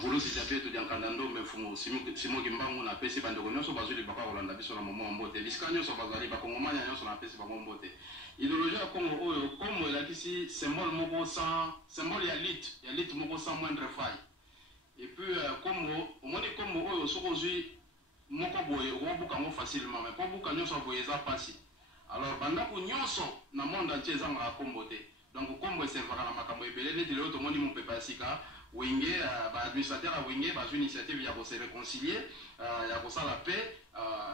Mvolo si tapé tout diankandando mais fumo simo kimbangu na pesi bande ko nyonso bazuli baka kolanda biso na moment mbote bisika nyonso bazali ba kongomanya nyonso na pesi bango mbote idéologie ya Congo oyo comme elakisi symbole moko sans symbole ya lit moko sans moindre faille et puis comme omoni comme oyo soko zui moko boye obuka ngo facilement mais pour buka nyonso boye za pasi alors bandako nyonso na monde entier zanga kombote donc comme servaka na makambo ebele neti leo tomoni mon pepa sika Wenge, administrateur à Wenge, une initiative pour se réconcilier, pour ça la paix,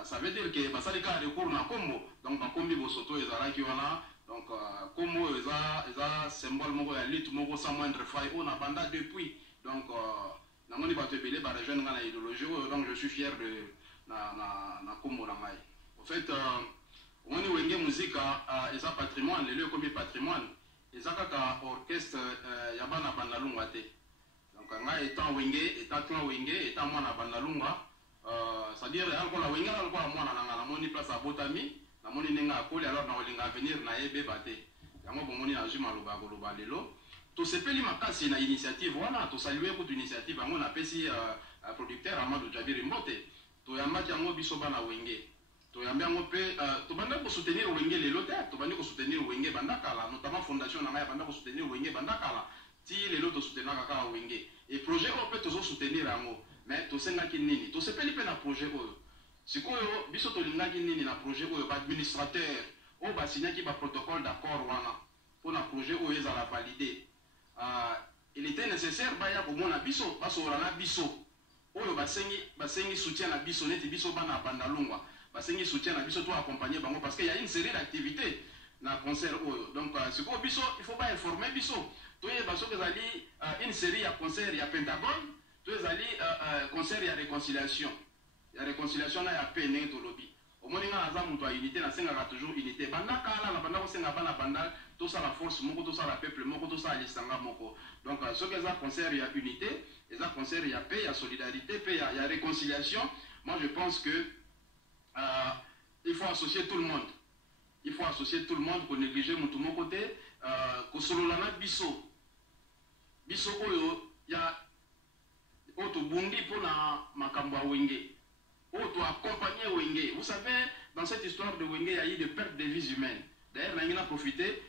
ça veut dire que ça les cas de cours dans Congo, donc dans Congo ils soto ezala qui wana, donc Congo eza symbole moko ya lutte moko sans moindre faille on a banda depuis, donc na moni ba tebele ba rejoindre na idéologie, donc je suis fier de na Congo na mai. En fait, on est Wenge musique eza patrimoine, les lieux comme patrimoine, eza kaka orchestre yabana bandalunga te. Donc, étant Wenge, étant clan Wenge, étant moi na Bandalunga, c'est-à-dire, encore la Wenge, encore moi na moni place à Botami, na moni nenga akoli, alors na olinga venir na ebe bate. Yango bomoni na juma loba goloba lelo. To sepeli makasi na initiative wana, to saluer pour initiative, yango na pesi producteur Amadou Jabiri Mbote. To yamba yango biso bana Wenge. To yamba yango pe, to banda ko soutenir Wenge lelo te, to banda ko soutenir Wenge bandakala, notamment fondation na banda ko soutenir Wenge bandakala. Si les autres soutenir kaka Wenge et projet on peut toujours soutenir ango mais to senga kinini to sepeli pe na projet oyo sikoyo biso to linga kinini na projet oyo ba administrateur o ba signer ki ba protocole d'accord wana pour na projet oyo ezala valider il était nécessaire ba ya komona biso basora na biso oyo basengi soutien na biso neti biso bana bandalungwa basengi soutien na biso to accompagner bango parce qu'il y a une série d'activités na concert oyo donc sikoyo biso il faut pas informer biso to ye baso kezali une série ya concert ya Pentagone to ezali concert ya réconciliation na ya paix ndenge tolobi omoni nga naza moto ya unité nasengaka toujours unité banda kala na banda kosenga bana banda tosala force moko tosala peuple moko tosala lisanga moko donc soki eza concert ya unité eza concert ya paix ya solidarité paix ya réconciliation moi je pense que il faut associer tout le monde il faut associer tout le monde pour négliger mutu moko te kosolola na biso oyo ya oto bundi pona makambo Wenge oto accompagner Wenge. Vous savez, dans cette histoire de Wenge, il y a eu des pertes de vies humaines. D'ailleurs, on a profité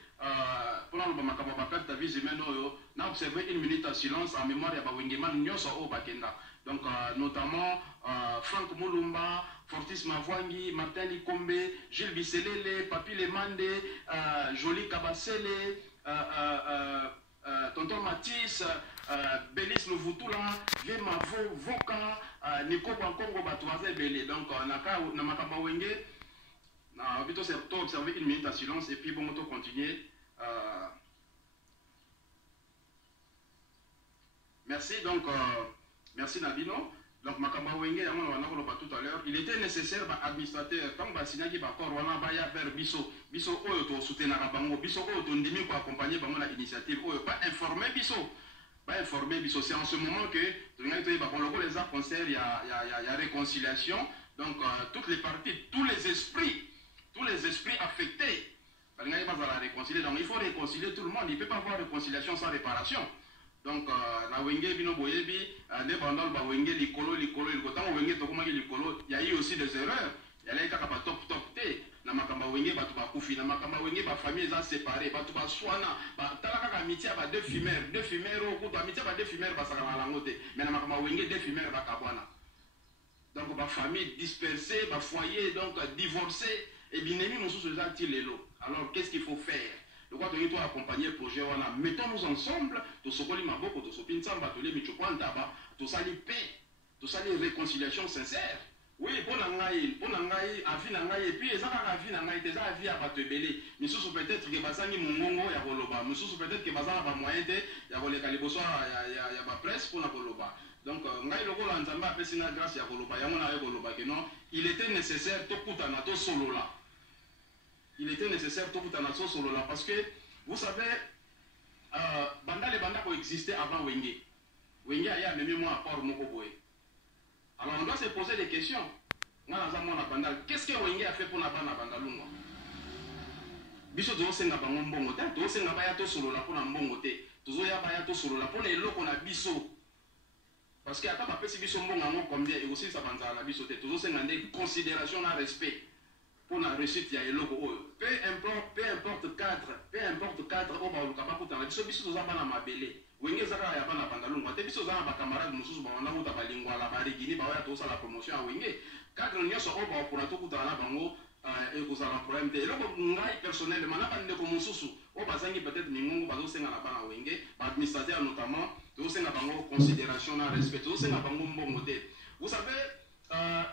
pour le makambo ba perte de vies humaines oyo na observé une minute en silence en mémoire ya ba Wengeman nyonso o bakenda. Donc notamment Frank Mulumba, Fortis Mavwangi, Martin Likombe, Gilles Bisselele, Papi Lemande, Jolie Kabasele, Tonton Matisse, Bélis Lovutula, Vema Voka, Nico Bankongo Batoise Belé. Donc, na Makamba Wenge, on a observé une minute en silence et puis bon, on va continuer. Merci, donc, merci Nabino. Donc, Makamba Wenge, on a tout à l'heure, il était nécessaire, administrateur, tant que signé qui va encore vers Bisso, Bisso, Oyo, soutenir Bango, Bisso, Oyo, Tondimi pour accompagner Bango l'initiative, Oyo, pas informer Bisso, pas informer Bisso. C'est en ce moment que, les arts concerts, il y a réconciliation, donc, toutes les parties, tous les esprits affectés, réconcilier. Donc, il faut réconcilier tout le monde, il ne peut pas avoir réconciliation sans réparation. Donc, na Wenge bino boyebi, ne bandal ba Wenge likolo, tant Wenge tokomaki likolo, il y a eu aussi des erreurs. Il y a eu kaka ba top te, na makamba Wenge ba tuba kufi, na makamba Wenge ba famille za séparé, ba tuba swana, ba talaka ka amitié ba deux fumeurs au ko amitié ba deux fumeurs ba saka na langote, mais na makamba Wenge deux fumeurs ba kabwana. Donc ba famille dispersée, ba foyer donc divorcé et binemi mususu za tilelo. Alors qu'est-ce qu'il faut faire? Le quoi que nous accompagner le projet, mettons-nous ensemble, tout ce qu'on a beaucoup, tout ce qu'on a tous les michokwantaba, tout ça les paix, tout ça les réconciliations sincères. Oui, pour nangai, avis nangai, et puis les avis nangai, des avis à batebele. Mais sous peut-être que basani mungongo ya koloba, mais sous peut-être que basana ba moyen te, ya kole kaliboso ya ba presse pour na koloba. Donc ngai loko la nzamba pesi na grâce ya koloba, ya mona ya koloba que non, il était nécessaire to kutana to solo là. Il était nécessaire tout à nation solo là parce que vous savez, banda les bandas qui existaient avant Wenge. Wenge a même moi à part Mokoboé. Alors on doit se poser des questions. Qu'est-ce que Wenge a fait pour la banda lunga? Biso do senga bango mbongo te, do senga baya to solo là pour na mbongo te. Tozo ya baya to solo là pour les loko na biso. parce que ata bapesi biso mbongo yango combien ekosilisa banzala na biso te tozosenga nde considération na respect pour la réussite ya eloko oyo peu importe cadre oyo baluka bakutana biso toza bana mabele wenge ezaka ya bana bandalungu te biso oza na bakamarade mosusu babanda kuta balingwala baregini baoya tosala promotion ya wenge cadre nyonso oyo baopona tokutana na bango ekozala problème te eloko ngai personnellement na bandeko mosusu oyo bazangi peut-être mingongo bazosenga na bana wenge baadministrateur notamment tozosenga bango considération na respect tozosenga bango mbongo te vous savez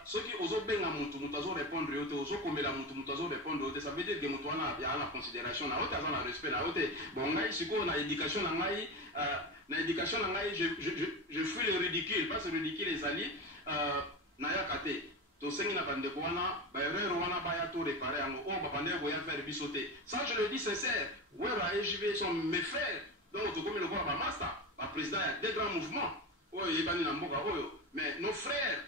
ceux qui osent bien mutu répondre yo te ozo komela mutu répondre yo te ça veut dire que mutu wana ya la considération na ote na respect na ote bon ngai siko na éducation na ngai je fuis le ridicule parce que le ridicule ezali na ya kate to sengi na bandeko wana ba erreur wana ba ya to réparer yango o ba bandeko ya faire bisote ça je le dis sincère wera EJV sont mes frères donc to comme le voir ba master ba président des grands mouvements oyo yebani na mboka oyo mais nos frères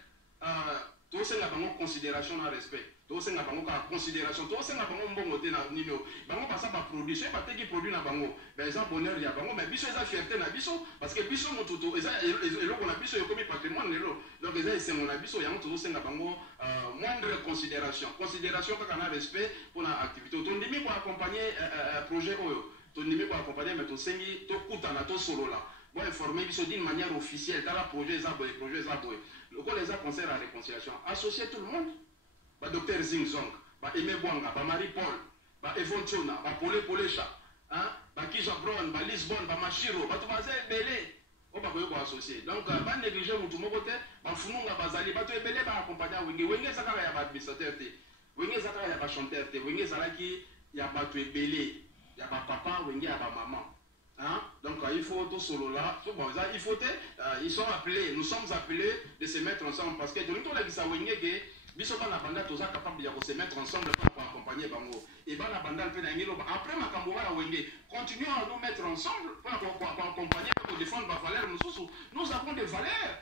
tosenga bango considération na respect tosenga bango ka considération tosenga bango mbongo te na nino bango basa ba produit so bateki produit na bango ben ça bonheur ya bango mais biso eza fierté na biso parce que biso motuto eza eloko na biso yokomi patrimoine lelo donc eza esengo na biso yango tosenga bango moindre considération kaka na respect pour na activité tondimi ko accompagner projet oyo tondimi ko accompagner mais tosengi tokutana tosolola bon informer biso d'une manière officielle dans la projet Zaboy le quoi les a concert à réconciliation associer tout le monde ba docteur Zingzong ba Aimé Bwanga ba Marie Paul ba Evon Chona ba Polecha hein ba Kisha Brown ba Lisbonne ba Machiro ba to baze belé o ba ko associer donc ba négliger mutu moko te ba fununga bazali ba to ebele ba accompagner wenge zakara ya ba administrateur te wenge zakara ya ba chanteur te wenge zalaki ya ba to ebele ya ba papa wenge ya ba maman. Hein? Donc il faut tout solo là, il faut ils sont appelés, nous sommes appelés de se mettre ensemble parce que de nous la ça wenge que bisoba na banda toza capable de se mettre ensemble pour accompagner bango et ba na banda pe na ngelo après makambo wa wenge continuons à nous mettre ensemble pour accompagner pour défendre nos valeurs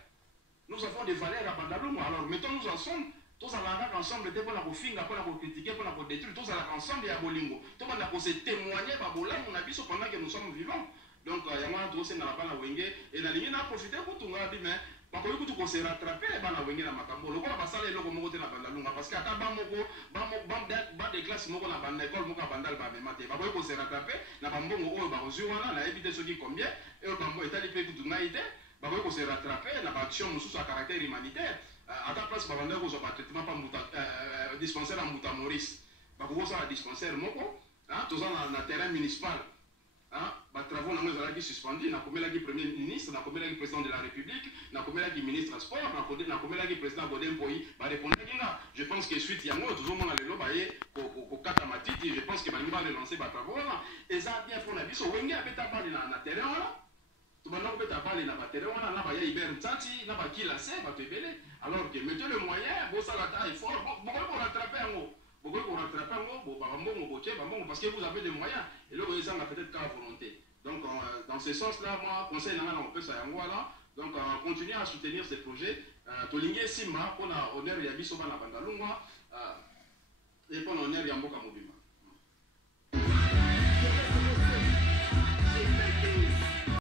nous avons des valeurs à Bandalungu alors mettons-nous ensemble tous allons ensemble de pour la finga pour la critiquer pour la détruire tous allons ensemble ya bolingo tout banda ko se témoigner ba bolango na biso pendant que nous sommes vivants donc yama to se na bana wenge et na lingi na profiter ko tunga bi mais ba ko yuku ko se rattraper bana wenge na makambo loko ba sala eloko moko te na Bandalungu parce que ata ba de classe moko na banda école moko bandal ba memate ba ko se rattraper na ba mbongo oyo ba kozwana na ebite soki combien et ba mbongo etali pe kutunga ite ba ko se rattraper na ba action mususu à caractère humanitaire à ta place ba banda ko zo ba traitement pas dispensaire à Mouta Maurice ba ko ça dispensaire moko hein tous na terrain municipal hein ba travaux na ngo ezalaki suspendu na komelaki premier ministre na komelaki président de la république na komelaki ministre sport na komelaki président Godin Boyi ba répondaki nga je pense que suite yango toujours mona lelo ba ye ko kata matiti je pense que ba ngi ba relancer ba travaux là et ça bien pour na biso wenge abeta bali na terrain là tout le monde peut parler na ba terrain wana na ba ya Iber Ntati na ba kila se ba tebele alors que mettez le moyen bo ça la taille fort bon pour rattraper yango parce que vous avez des moyens et le président a peut-être qu'à volonté. Donc dans ce sens-là, moi, conseil on peut ça donc continuer à soutenir ces projets. Tolingue Sima, pour l'honneur Yabisoba na Bandalunga et pour l'honneur Yamboka Mobima.